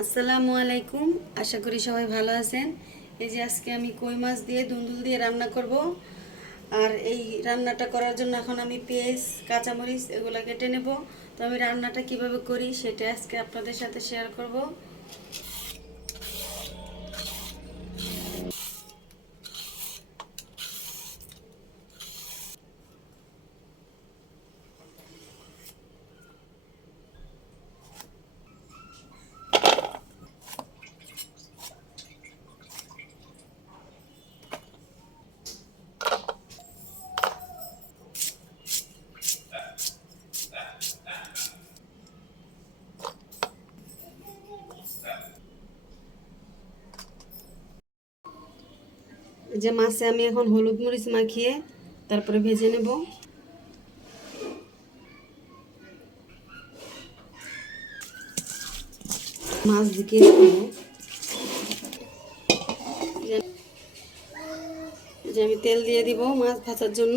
আসসালামু আলাইকুম। আশা করি সবাই ভালো আছেন। এই যে আজকে আমি কই মাছ দিয়ে দুন্দুল দিয়ে রান্না করব। আর এই রান্নাটা করার জন্য এখন আমি পেঁয়াজ, কাঁচামরিচ এগুলো কেটে নেব। তো আমি রান্নাটা কীভাবে করি সেটা আজকে আপনাদের সাথে শেয়ার করব এই যে মাছে আমি এখন হলুদ মরিচ মাখিয়ে তারপরে ভেজে নেব। মাছ দিকে যে আমি তেল দিয়ে দিব মাছ ভাজার জন্য।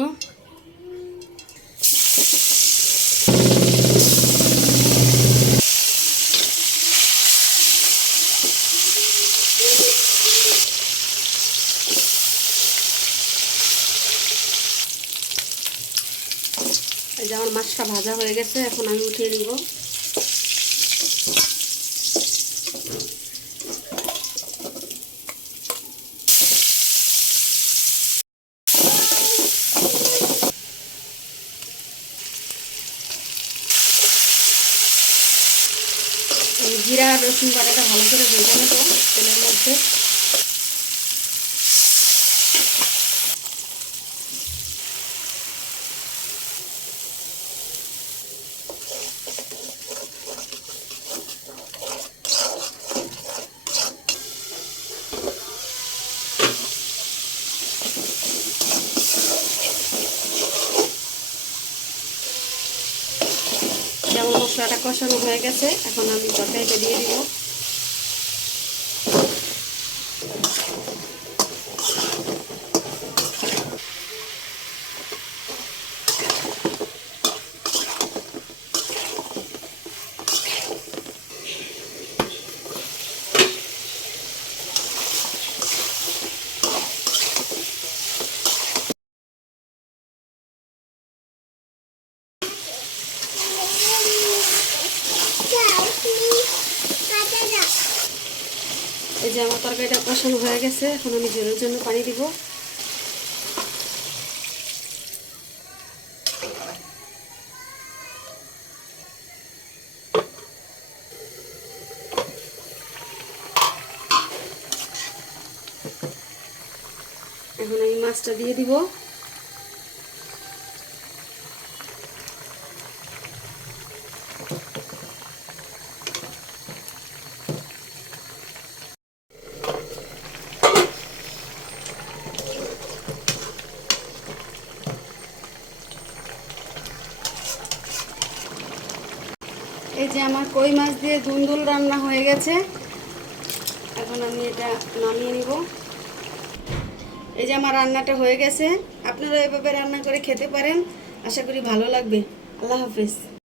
এই যে আমার মাছটা ভাজা হয়ে গেছে, এখন আমি উঠিয়ে নিব। জিরা রসুন বাটাটা ভালো করে ভেজে নেব তেলের মধ্যে। যেমন মশলাটা কষানো হয়ে গেছে। এখন আমি তরকারিটা দিয়ে দিব। এই যে আমার তরকারিটা কষানো হয়ে গেছে, এখন আমি ঝোলের জন্য পানি দিব। এখন আমি মাছটা দিয়ে দিব। এই যে আমার কই মাছ দিয়ে ধুন্দুল রান্না হয়ে গেছে। এখন আমি এটা নামিয়ে নিব। এই যে আমার রান্নাটা হয়ে গেছে। আপনারা এভাবে রান্না করে খেতে পারেন। আশা করি ভালো লাগবে। আল্লাহ হাফিজ।